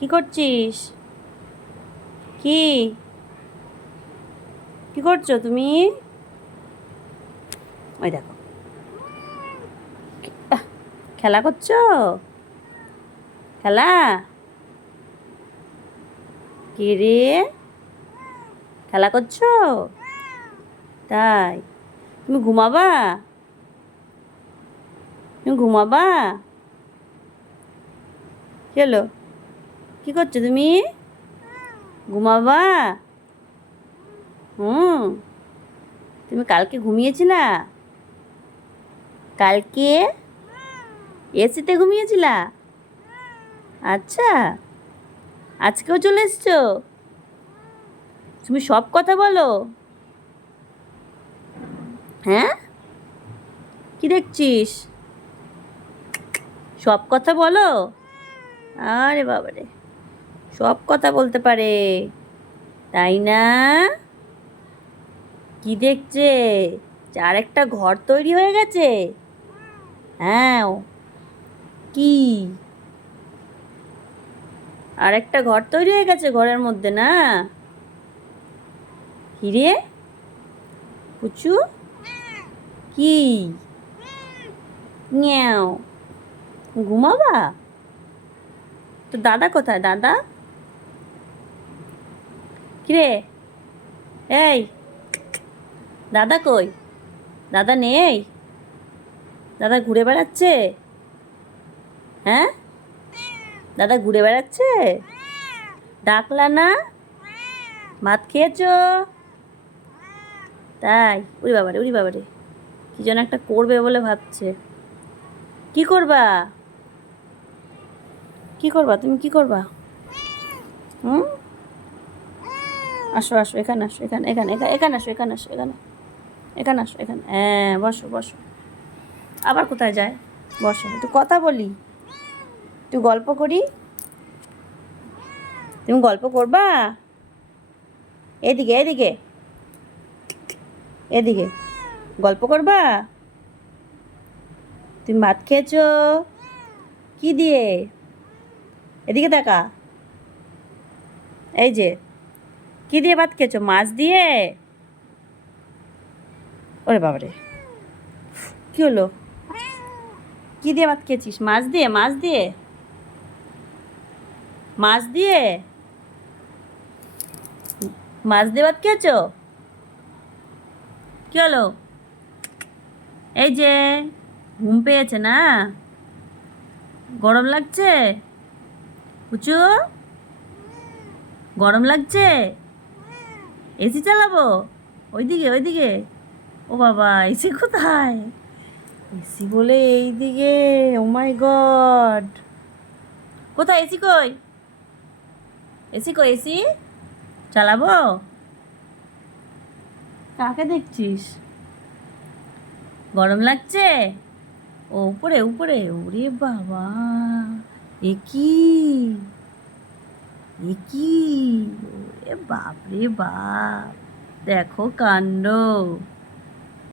কি করছিস? কি কি করছো তুমি? ওই দেখো, আহ, খেলা করছো? খেলা? কে রে? খেলা করছো? তাই? তুমি ঘুমাবা? তুমি ঘুমাবা? কি হলো? কি করছো তুমি? ঘুমাবা? হুম। তুমি কালকে ঘুমিয়েছিলা? কালকে এসিতে ঘুমিয়েছিলা? আচ্ছা, আজকেও চলে এসছো? তুমি সব কথা বলো? হ্যাঁ, কি দেখছিস? সব কথা বলো? আরে বাবারে, সব কথা বলতে পারে, তাই না? কি দেখছে? আর একটা ঘর তৈরি হয়ে গেছে? হ্যাঁ। কি? আর একটা ঘর তৈরি হয়ে গেছে ঘরের মধ্যে, না? হিরে, পুচু, কি? ন্যাও, ঘুমাবা? তো দাদা কোথায়, দাদা? কিরে, এই, দাদা কই? দাদা নেই? দাদা ঘুরে বেড়াচ্ছে? হ্যাঁ, দাদা ঘুরে বেড়াচ্ছে? ডাকলা না? ভাত খেয়েছো? তাই? উরি বাবারে, উরি বাবারে, কি যেন একটা করবে বলে ভাবছে। কি করবা? কি করবা তুমি, কি করবা? হুম, আসো আসো, এখানে আসো, এখানে এখানে এখানে আসো, এখানে আসো, এখানে এখানে আসো, এখানে, হ্যাঁ, বসো বসো। আবার কোথায় যায়? বসো, একটু কথা বলি, একটু গল্প করি। তুমি গল্প করবা? এদিকে এদিকে এদিকে, গল্প করবা? তুমি ভাত খেয়েছো? কি দিয়ে? এদিকে তাকা, এই যে, কি দিয়ে ভাত খেয়েছো? মাছ দিয়ে? ওরে বাবারে, কি হলো? কি দিয়ে ভাত খেয়েছিস? মাছ দিয়ে? মাছ দিয়ে? মাছ দিয়ে? মাছ দিয়ে ভাত খেয়েছো? কি হলো? এই যে, ঘুম পেয়েছে না? গরম লাগছে? পুচু, গরম লাগছে? এসি চালাবো? ওইদিকে ওইদিকে, ও বাবা, এসি কোথায়? এসি বলে এইদিকে, ও মাই গড, কোথায় এসি কই? এসি কই, এসি চালাবো? কাকে দেখছিস? গরম লাগছে? ও উপরে উপরে, ওরে বাবা, এ কি, এ কি, ওরে বাপ রে বাপ, দেখো কাণ্ড।